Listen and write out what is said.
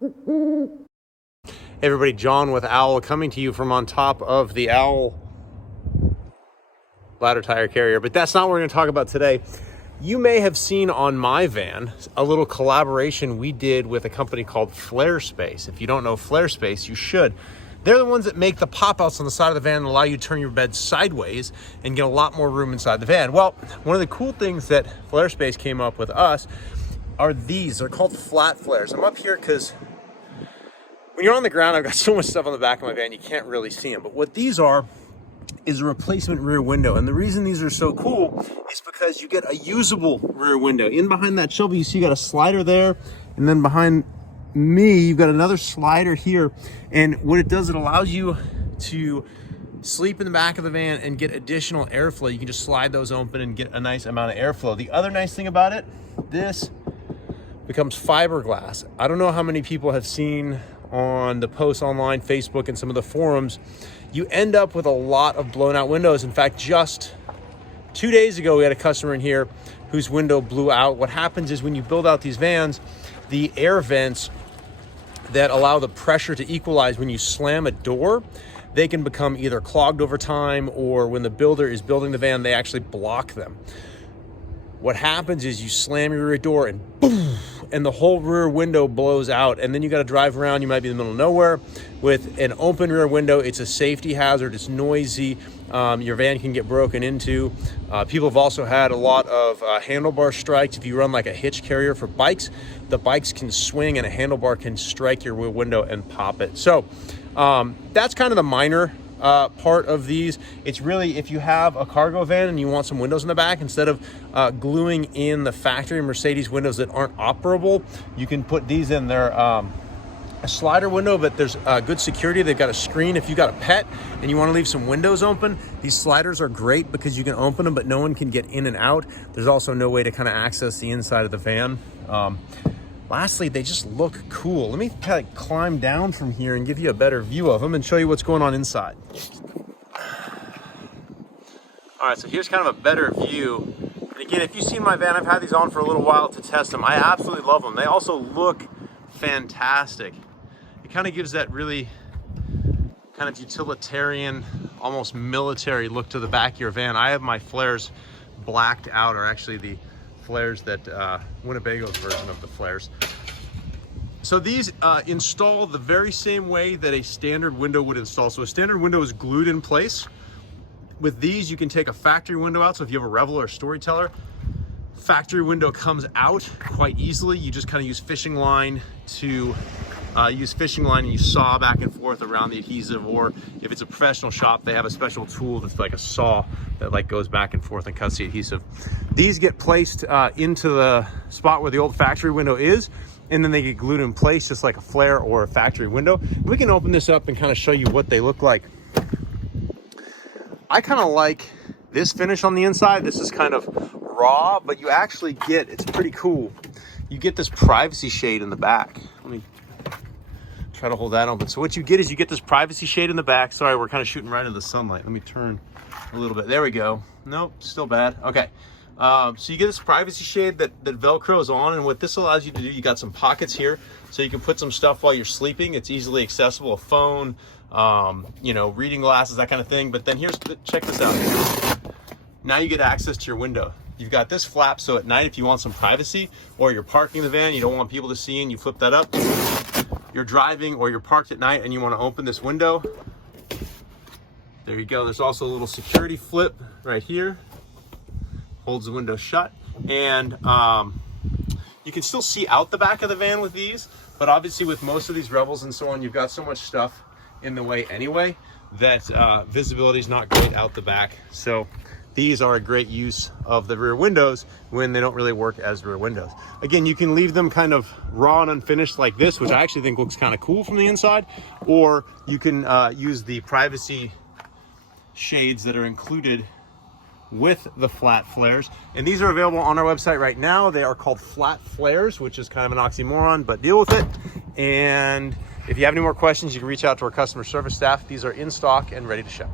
Hey everybody, John with Owl coming to you from on top of the Owl ladder tire carrier, but that's not what we're going to talk about today. You may have seen on my van a little collaboration we did with a company called Flarespace. If you don't know Flarespace, you should. They're the ones that make the pop-outs on the side of the van and allow you to turn your bed sideways and get a lot more room inside the van. Well, one of the cool things that Flarespace came up with us are these. They're called Flate Flares. I'm up here because when you're on the ground, I've got so much stuff on the back of my van, you can't really see them. But what these are is a replacement rear window. And the reason these are so cool is because you get a usable rear window. In behind that shovel, you see you got a slider there. And then behind me, you've got another slider here. And what it does, it allows you to sleep in the back of the van and get additional airflow. You can just slide those open and get a nice amount of airflow. The other nice thing about it, this becomes fiberglass. I don't know how many people have seen on the posts online, Facebook, and some of the forums, you end up with a lot of blown out windows. In fact, just 2 days ago, we had a customer in here whose window blew out. What happens is when you build out these vans, the air vents that allow the pressure to equalize when you slam a door, they can become either clogged over time, or when the builder is building the van, they actually block them. What happens is you slam your rear door and boom, and the whole rear window blows out, and then you got to drive around. You might be in the middle of nowhere with an open rear window. It's a safety hazard. It's noisy. Your van can get broken into. People have also had a lot of handlebar strikes. If you run like a hitch carrier for bikes, the bikes can swing and a handlebar can strike your rear window and pop it. So that's kind of the minor part of these. It's really, if you have a cargo van and you want some windows in the back, instead of gluing in the factory Mercedes windows that aren't operable, you can put these in. They're a slider window, but there's good security. They've got a screen. If you got a pet and you want to leave some windows open, these sliders are great because you can open them, but no one can get in and out. There's also no way to kind of access the inside of the van. Lastly, they just look cool. Let me kind of climb down from here and give you a better view of them and show you what's going on inside. All right, so here's kind of a better view. And again, if you've seen my van, I've had these on for a little while to test them. I absolutely love them. They also look fantastic. It kind of gives that really kind of utilitarian, almost military look to the back of your van. I have my flares blacked out, or actually the flares that Winnebago's version of the flares. So these install the very same way that a standard window would install. So a standard window is glued in place. With these, you can take a factory window out. So if you have a Revel or a Storyteller, factory window comes out quite easily. You just kind of use fishing line to and you saw back and forth around the adhesive, or if it's a professional shop, they have a special tool that's like a saw that like goes back and forth and cuts the adhesive. These get placed into the spot where the old factory window is, and then they get glued in place just like a flare or a factory window. We can open this up and kind of show you what they look like. I kind of like this finish on the inside. This is kind of raw, but you actually get, it's pretty cool. You get this privacy shade in the back. Let me try to hold that open. So what you get is you get this privacy shade in the back. Sorry, we're kind of shooting right into the sunlight. Let me turn a little bit. There we go. Nope, still bad. Okay. So you get this privacy shade that Velcros on, and what this allows you to do, you got some pockets here, so you can put some stuff while you're sleeping. It's easily accessible, a phone, you know, reading glasses, that kind of thing. But then check this out. Now you get access to your window. You've got this flap, so at night, if you want some privacy, or you're parking the van, you don't want people to see, and you flip that up. You're driving or you're parked at night and you want to open this window. There you go. There's also a little security flip right here. Holds the window shut. And you can still see out the back of the van with these, but obviously with most of these Revels and so on, you've got so much stuff in the way anyway that visibility is not great out the back. So these are a great use of the rear windows when they don't really work as rear windows. Again, you can leave them kind of raw and unfinished like this, which I actually think looks kind of cool from the inside, or you can use the privacy shades that are included with the Flate Flares. And these are available on our website right now. They are called Flate Flares, which is kind of an oxymoron, but deal with it. And if you have any more questions, you can reach out to our customer service staff. These are in stock and ready to ship.